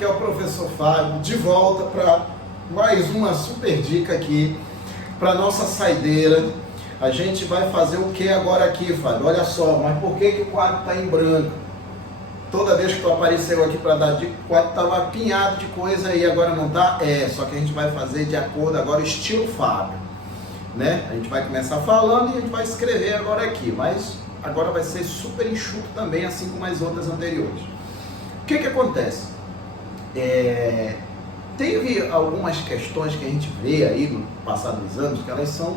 Aqui é o professor Fábio, de volta para mais uma super dica aqui para nossa saideira. A gente vai fazer o que agora aqui, Fábio? Olha só, mas por que o quadro está em branco? Toda vez que tu apareceu aqui para dar dica, o quadro estava apinhado de coisa aí, agora não tá? Só que a gente vai fazer de acordo agora, estilo Fábio, né? A gente vai começar falando e a gente vai escrever agora aqui, mas agora vai ser super enxuto também, assim como as outras anteriores. O que acontece? Teve algumas questões que a gente vê aí no passar dos anos, que elas são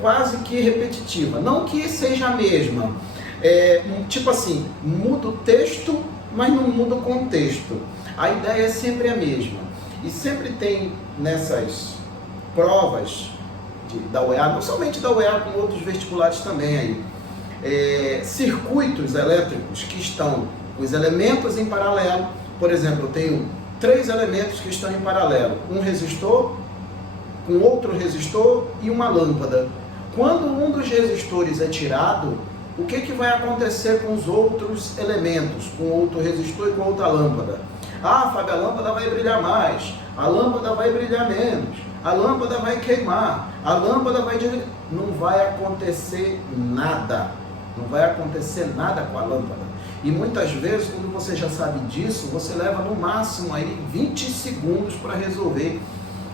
quase que repetitivas. Não que seja a mesma. Tipo assim, muda o texto, mas não muda o contexto. A ideia é sempre a mesma. E sempre tem nessas provas da UEA, não somente da UEA, como outros vestibulares também aí, circuitos elétricos que estão com os elementos em paralelo. Por exemplo, eu tenho 3 elementos que estão em paralelo, um resistor, com outro resistor e uma lâmpada. Quando um dos resistores é tirado, o que vai acontecer com os outros elementos, com outro resistor e com outra lâmpada? Ah, Fábio, a lâmpada vai brilhar mais, a lâmpada vai brilhar menos, a lâmpada vai queimar, a lâmpada vai... Não vai acontecer nada, não vai acontecer nada com a lâmpada. E muitas vezes, quando você já sabe disso, você leva no máximo aí 20 segundos para resolver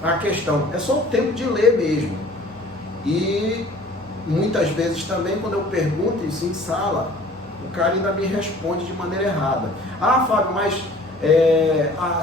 a questão. É só o tempo de ler mesmo. E muitas vezes também, quando eu pergunto isso em sala, o cara ainda me responde de maneira errada. Ah, Fábio, mas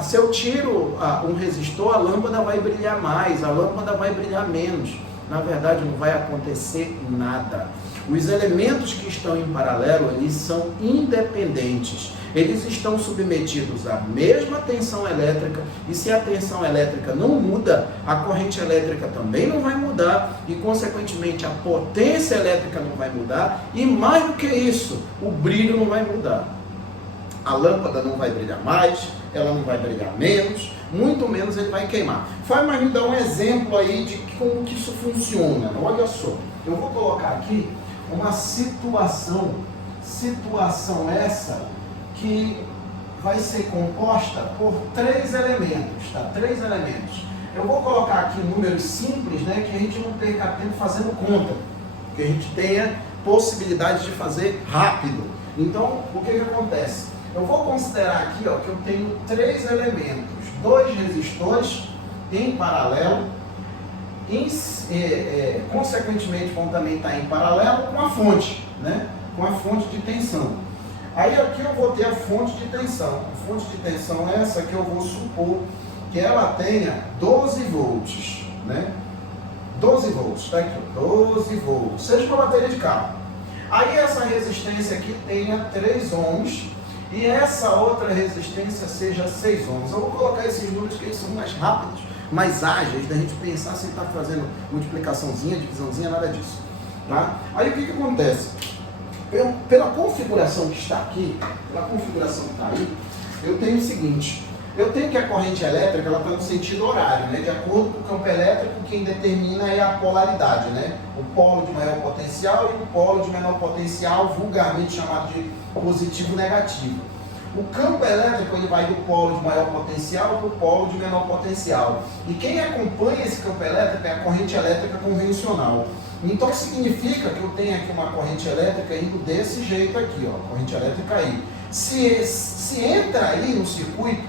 se eu tiro um resistor, a lâmpada vai brilhar mais, a lâmpada vai brilhar menos. Na verdade, não vai acontecer nada. Os elementos que estão em paralelo, eles são independentes. Eles estão submetidos à mesma tensão elétrica, e se a tensão elétrica não muda, a corrente elétrica também não vai mudar, e consequentemente a potência elétrica não vai mudar, e mais do que isso, o brilho não vai mudar. A lâmpada não vai brilhar mais, ela não vai brilhar menos, muito menos ele vai queimar. Fábio, mas me dá um exemplo aí de como que isso funciona. Olha só, eu vou colocar aqui uma situação essa que vai ser composta por 3 elementos, tá? 3 elementos. Eu vou colocar aqui números simples, né, que a gente não perca tempo fazendo conta, que a gente tenha possibilidade de fazer rápido. Então, o que acontece? Eu vou considerar aqui, ó, que eu tenho 3 elementos, 2 resistores em paralelo, consequentemente vão também estar em paralelo com a fonte, né? Com a fonte de tensão. Aí aqui eu vou ter a fonte de tensão. A fonte de tensão é essa que eu vou supor que ela tenha 12 volts, né? 12 volts, tá aqui, 12 volts, seja uma bateria de carro. Aí essa resistência aqui tenha 3 ohms e essa outra resistência seja 6 ohms. Eu vou colocar esses números que eles são mais rápidos, mais ágeis, da gente pensar sem estar fazendo multiplicaçãozinha, divisãozinha, nada disso, tá? Aí o que acontece? Pela configuração que está aqui, pela configuração que está aí, eu tenho o seguinte, eu tenho que a corrente elétrica, ela está no sentido horário, né? De acordo com o campo elétrico, quem determina é a polaridade, né? O polo de maior potencial e o polo de menor potencial, vulgarmente chamado de positivo e negativo. O campo elétrico ele vai do polo de maior potencial para o polo de menor potencial. E quem acompanha esse campo elétrico é a corrente elétrica convencional. Então significa que eu tenho aqui uma corrente elétrica indo desse jeito aqui, ó, corrente elétrica aí. Se entra aí no circuito,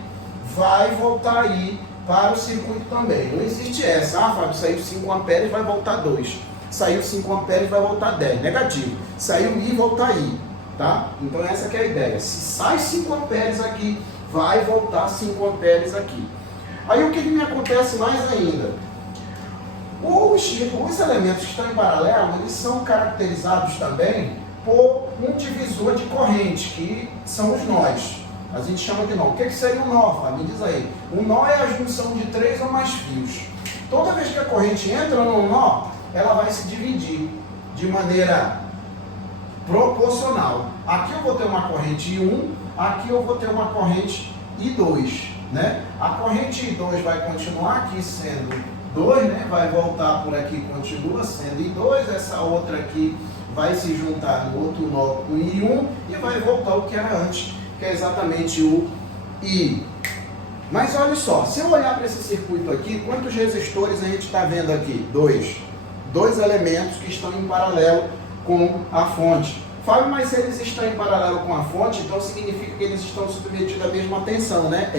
vai voltar aí para o circuito também. Não existe essa, Fábio, saiu 5 amperes, vai voltar 2. Saiu 5 amperes, vai voltar 10. Negativo. Saiu I, volta I. Tá? Então essa que é a ideia. Se sai 5 amperes aqui, vai voltar 5 amperes aqui. Aí o que me acontece mais ainda? Os elementos que estão em paralelo, eles são caracterizados também por um divisor de corrente, que são os nós. A gente chama de nó. O que seria um nó, Fábio? Me diz aí. O nó é a junção de 3 ou mais fios. Toda vez que a corrente entra no nó, ela vai se dividir de maneira proporcional. Aqui eu vou ter uma corrente I1, aqui eu vou ter uma corrente I2, né? A corrente I2 vai continuar aqui sendo 2, né? Vai voltar por aqui, continua sendo I2, essa outra aqui vai se juntar no outro nó com I1 e vai voltar o que era antes, que é exatamente o I1. Mas olha só, se eu olhar para esse circuito aqui, quantos resistores a gente está vendo aqui? Dois elementos que estão em paralelo com a fonte. Fábio, mas se eles estão em paralelo com a fonte, então significa que eles estão submetidos à mesma tensão, né?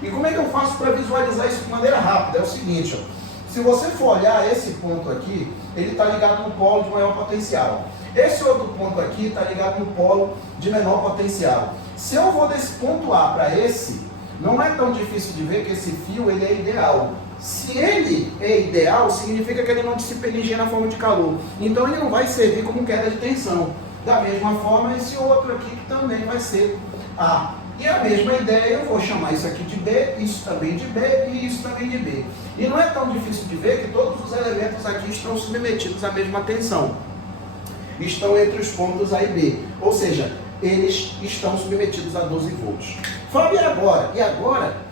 E como é que eu faço para visualizar isso de maneira rápida? É o seguinte, ó, se você for olhar esse ponto aqui, ele está ligado no polo de maior potencial. Esse outro ponto aqui está ligado no polo de menor potencial. Se eu vou desse ponto A para esse, não é tão difícil de ver que esse fio ele é ideal. Se ele é ideal, significa que ele não dissipa energia na forma de calor. Então ele não vai servir como queda de tensão. Da mesma forma, esse outro aqui também vai ser A. E a mesma ideia, eu vou chamar isso aqui de B, isso também de B e isso também de B. E não é tão difícil de ver que todos os elementos aqui estão submetidos à mesma tensão. Estão entre os pontos A e B. Ou seja, eles estão submetidos a 12 volts. Fábio, e agora?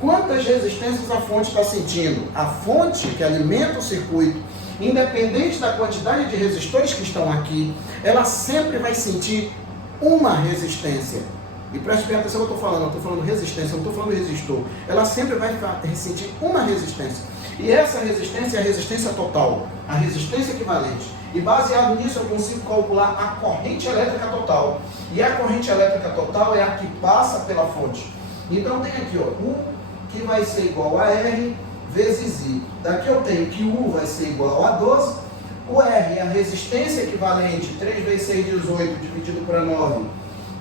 Quantas resistências a fonte está sentindo? A fonte que alimenta o circuito, independente da quantidade de resistores que estão aqui, ela sempre vai sentir uma resistência. E preste bem atenção no que eu estou falando, eu estou falando resistência, eu não estou falando resistor. Ela sempre vai sentir uma resistência. E essa resistência é a resistência total, a resistência equivalente. E baseado nisso eu consigo calcular a corrente elétrica total. E a corrente elétrica total é a que passa pela fonte. Então tem aqui, ó, U que vai ser igual a R vezes I. Daqui eu tenho que U vai ser igual a 12. O R é a resistência equivalente, 3 vezes 6, 18, dividido por 9.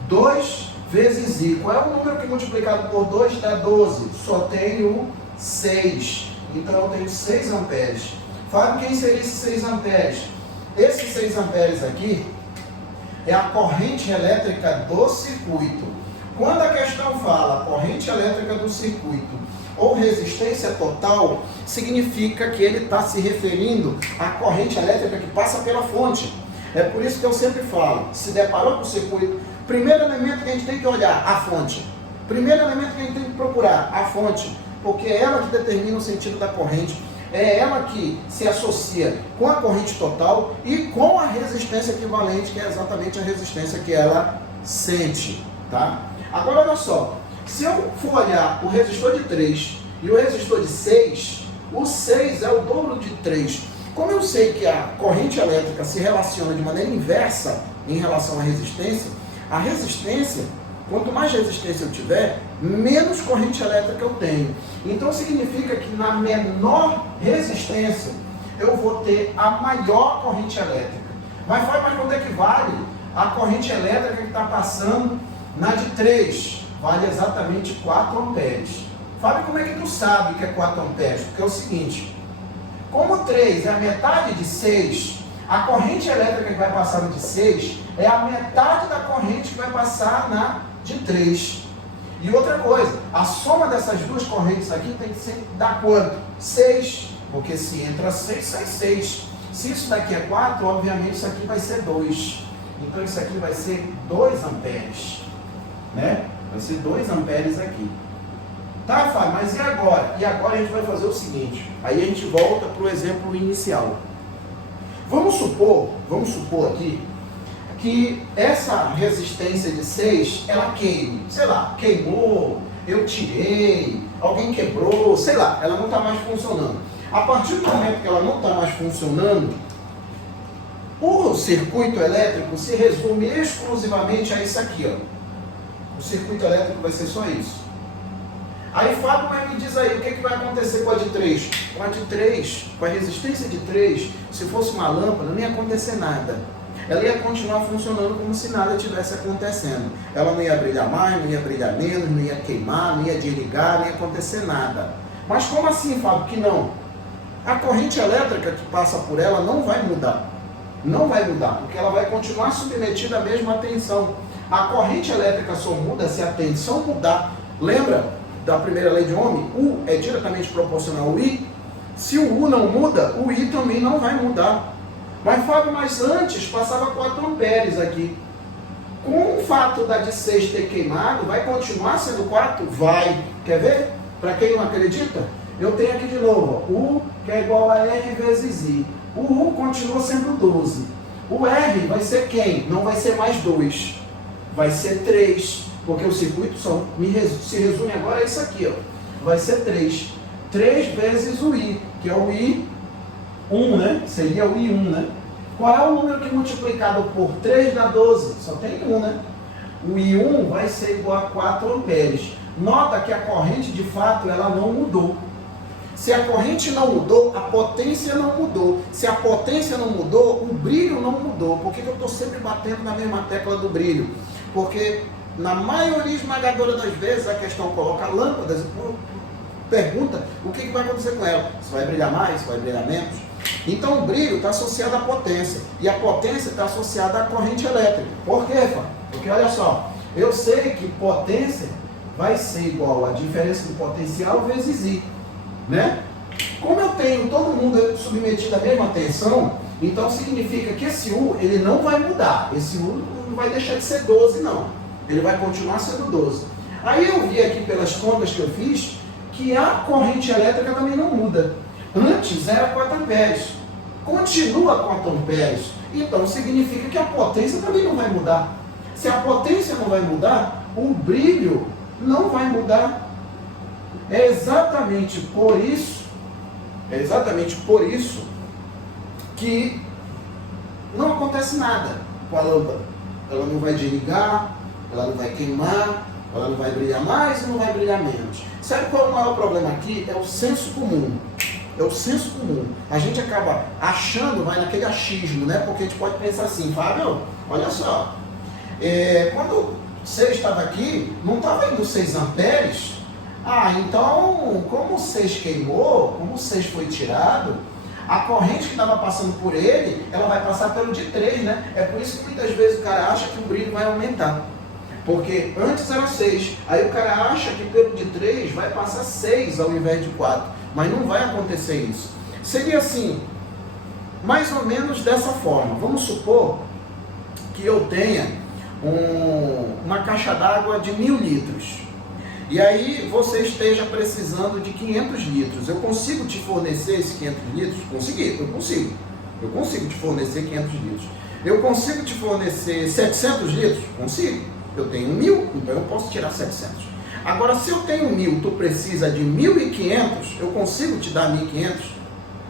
2 vezes I. Qual é o número que multiplicado por 2 dá 12? Só tenho 6. Então eu tenho 6 amperes. Fábio, quem seria esses 6 amperes? Esses 6 amperes aqui é a corrente elétrica do circuito. Quando a questão fala corrente elétrica do circuito ou resistência total, significa que ele está se referindo à corrente elétrica que passa pela fonte. É por isso que eu sempre falo, se deparou com o circuito, primeiro elemento que a gente tem que olhar, a fonte. Primeiro elemento que a gente tem que procurar, a fonte, porque é ela que determina o sentido da corrente. É ela que se associa com a corrente total e com a resistência equivalente, que é exatamente a resistência que ela sente, tá? Agora, olha só, se eu for olhar o resistor de 3 e o resistor de 6, o 6 é o dobro de 3. Como eu sei que a corrente elétrica se relaciona de maneira inversa em relação à a resistência, quanto mais resistência eu tiver, menos corrente elétrica eu tenho. Então significa que na menor resistência eu vou ter a maior corrente elétrica. Mas quanto é que vale a corrente elétrica que está passando na de 3? Vale exatamente 4 amperes. Fábio, como é que tu sabe que é 4 amperes? Porque é o seguinte, como 3 é a metade de 6, a corrente elétrica que vai passar no de 6 é a metade da corrente que vai passar na de 3. E outra coisa, a soma dessas duas correntes aqui tem que dar quanto? 6, porque se entra 6, sai 6. Se isso daqui é 4, obviamente isso aqui vai ser 2. Então isso aqui vai ser 2 amperes. Né? Vai ser 2 amperes aqui. Tá, Fábio, mas e agora? E agora a gente vai fazer o seguinte, aí a gente volta para o exemplo inicial. Vamos supor aqui, que essa resistência de 6, ela queime, sei lá, queimou, eu tirei, alguém quebrou, sei lá, ela não está mais funcionando. A partir do momento que ela não está mais funcionando, o circuito elétrico se resume exclusivamente a isso aqui, ó. O circuito elétrico vai ser só isso. Aí Fábio, mas me diz aí, o que vai acontecer com a de 3? Com a de 3, com a resistência de 3, se fosse uma lâmpada, não ia acontecer nada. Ela ia continuar funcionando como se nada tivesse acontecendo. Ela não ia brilhar mais, não ia brilhar menos, não ia queimar, não ia desligar, não ia acontecer nada. Mas como assim, Fábio, que não? A corrente elétrica que passa por ela não vai mudar. Não vai mudar, porque ela vai continuar submetida à mesma tensão. A corrente elétrica só muda se a tensão mudar. Lembra da primeira lei de Ohm? U é diretamente proporcional ao I. Se o U não muda, o I também não vai mudar. Mas Fábio, mas antes passava 4 amperes aqui. Com o fato da de 6 ter queimado, vai continuar sendo 4? Vai. Quer ver? Para quem não acredita, eu tenho aqui de novo, ó, U que é igual a R vezes I. O U continua sendo 12. O R vai ser quem? Não vai ser mais 2. Vai ser 3. Porque o circuito se resume agora a isso aqui, ó. vai ser 3. 3 vezes o I, que é o I1, né? Seria o I1, né? Qual é o número que multiplicado por 3 dá 12? Só tem 1, né? O I1 vai ser igual a 4 amperes. Nota que a corrente, de fato, ela não mudou. Se a corrente não mudou, a potência não mudou. Se a potência não mudou, o brilho não mudou. Por que eu estou sempre batendo na mesma tecla do brilho? Porque na maioria esmagadora das vezes a questão coloca lâmpadas e pergunta o que vai acontecer com ela. Se vai brilhar mais, se vai brilhar menos. Então o brilho está associado à potência. E a potência está associada à corrente elétrica. Por quê, Fábio? Porque olha só, eu sei que potência vai ser igual a diferença do potencial vezes I. Né? Como eu tenho todo mundo submetido à mesma tensão, então significa que esse U ele não vai mudar. Esse U não vai deixar de ser 12, não. Ele vai continuar sendo 12. Aí eu vi aqui pelas contas que eu fiz que a corrente elétrica também não muda. Antes era 4 amperes. Continua 4 amperes. Então significa que a potência também não vai mudar. Se a potência não vai mudar, o brilho não vai mudar. É exatamente por isso que não acontece nada com a lâmpada. Ela não vai desligar, ela não vai queimar, ela não vai brilhar mais e não vai brilhar menos. Sabe qual é o maior problema aqui? É o senso comum. É o senso comum. A gente acaba achando, vai naquele achismo, né? Porque a gente pode pensar assim, Fábio, olha só, quando você estava aqui, não estava indo 6 amperes. Então, como o 6 queimou, como o 6 foi tirado, a corrente que estava passando por ele, ela vai passar pelo de 3, né? É por isso que muitas vezes o cara acha que o brilho vai aumentar. Porque antes era 6, aí o cara acha que pelo de 3 vai passar 6 ao invés de 4. Mas não vai acontecer isso. Seria assim, mais ou menos dessa forma. Vamos supor que eu tenha uma caixa d'água de 1000 litros. E aí você esteja precisando de 500 litros. Eu consigo te fornecer esses 500 litros? Eu consigo te fornecer 500 litros. Eu consigo te fornecer 700 litros? Consigo. Eu tenho 1000, então eu posso tirar 700. Agora, se eu tenho 1000, tu precisa de 1500, eu consigo te dar 1500?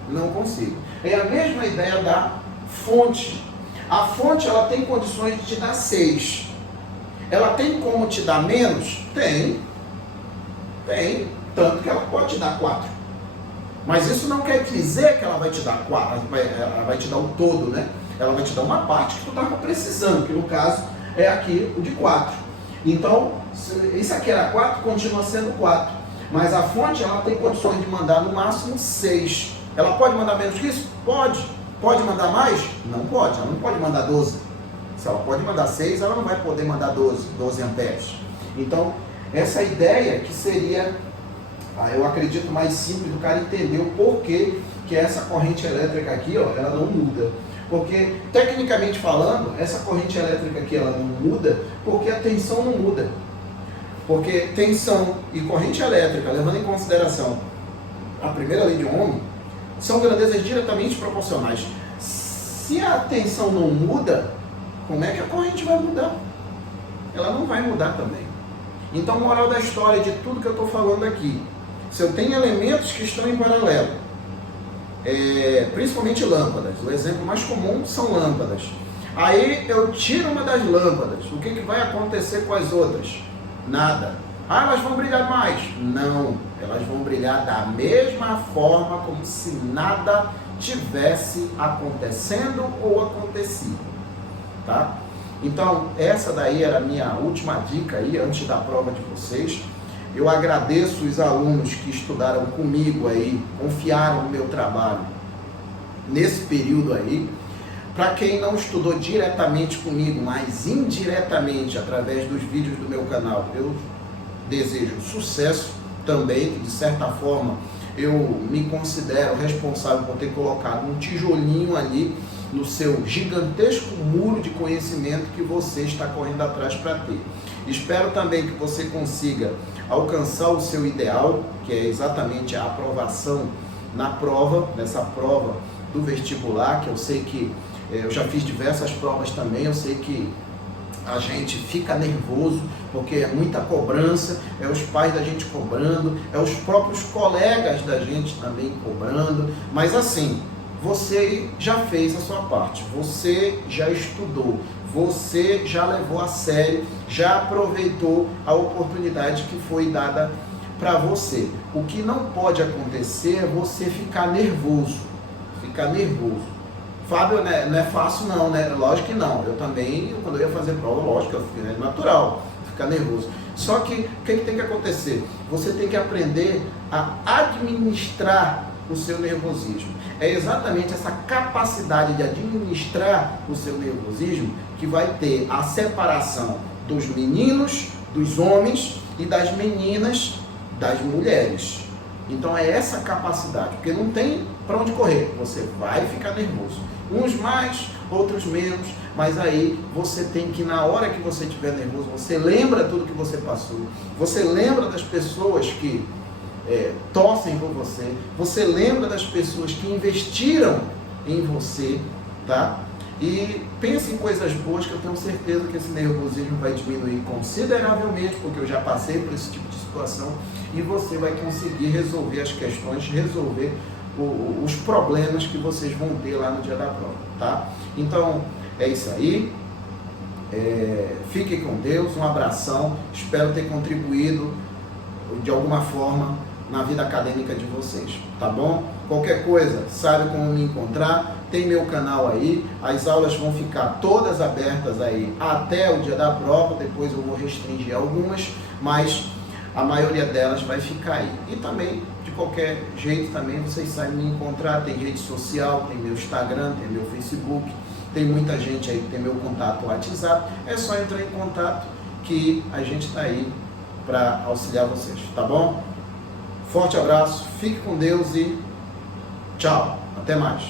Não consigo. É a mesma ideia da fonte. A fonte, ela tem condições de te dar 6. Ela tem como te dar menos? Tem, tanto que ela pode te dar 4. Mas isso não quer dizer que ela vai te dar 4, ela vai te dar o todo, né? Ela vai te dar uma parte que tu estava precisando, que no caso é aqui o de 4. Então, isso aqui era 4, continua sendo 4. Mas a fonte, ela tem condições de mandar no máximo 6. Ela pode mandar menos que isso? Pode. Pode mandar mais? Não pode. Ela não pode mandar 12. Se ela pode mandar 6, ela não vai poder mandar 12 amperes. Então, essa ideia que seria, eu acredito, mais simples do cara entender o porquê que essa corrente elétrica aqui, ó, ela não muda. Porque, tecnicamente falando, essa corrente elétrica aqui, ela não muda porque a tensão não muda. Porque tensão e corrente elétrica, levando em consideração a primeira lei de Ohm, são grandezas diretamente proporcionais. Se a tensão não muda, como é que a corrente vai mudar? Ela não vai mudar também. Então, moral da história de tudo que eu estou falando aqui, se eu tenho elementos que estão em paralelo, principalmente lâmpadas, o exemplo mais comum são lâmpadas. Aí eu tiro uma das lâmpadas, o que vai acontecer com as outras? Nada. Elas vão brilhar mais? Não, elas vão brilhar da mesma forma, como se nada tivesse acontecendo ou acontecido, tá? Então, essa daí era a minha última dica aí, antes da prova de vocês. Eu agradeço os alunos que estudaram comigo aí, confiaram no meu trabalho nesse período aí. Para quem não estudou diretamente comigo, mas indiretamente através dos vídeos do meu canal, eu desejo sucesso também, que de certa forma eu me considero responsável por ter colocado um tijolinho ali no seu gigantesco muro de conhecimento que você está correndo atrás para ter. Espero também que você consiga alcançar o seu ideal, que é exatamente a aprovação na prova, nessa prova do vestibular, que eu sei que eu já fiz diversas provas também, eu sei que a gente fica nervoso, porque é muita cobrança, é os pais da gente cobrando, é os próprios colegas da gente também cobrando, mas assim, você já fez a sua parte, você já estudou, você já levou a sério, já aproveitou a oportunidade que foi dada para você. O que não pode acontecer é você ficar nervoso, Fábio, né, não é fácil não, né? Lógico que não. Eu também, quando eu ia fazer prova, lógico, é natural ficar nervoso. Só que o que tem que acontecer? Você tem que aprender a administrar o seu nervosismo. É exatamente essa capacidade de administrar o seu nervosismo que vai ter a separação dos meninos, dos homens e das meninas, das mulheres. Então é essa capacidade, porque não tem para onde correr, você vai ficar nervoso. Uns mais, outros menos, mas aí você tem que, na hora que você estiver nervoso, você lembra tudo que você passou, você lembra das pessoas que torcem por você, você lembra das pessoas que investiram em você, tá? E pense em coisas boas, que eu tenho certeza que esse nervosismo vai diminuir consideravelmente, porque eu já passei por esse tipo de situação, e você vai conseguir resolver as questões, resolver os problemas que vocês vão ter lá no dia da prova, tá? Então, é isso aí. Fiquem com Deus, um abração, espero ter contribuído de alguma forma na vida acadêmica de vocês, tá bom? Qualquer coisa, sabe como me encontrar, tem meu canal aí, as aulas vão ficar todas abertas aí até o dia da prova, depois eu vou restringir algumas, mas a maioria delas vai ficar aí. E também, de qualquer jeito, também vocês sabem me encontrar, tem rede social, tem meu Instagram, tem meu Facebook, tem muita gente aí que tem meu contato WhatsApp, é só entrar em contato que a gente está aí para auxiliar vocês, tá bom? Forte abraço, fique com Deus e tchau, até mais.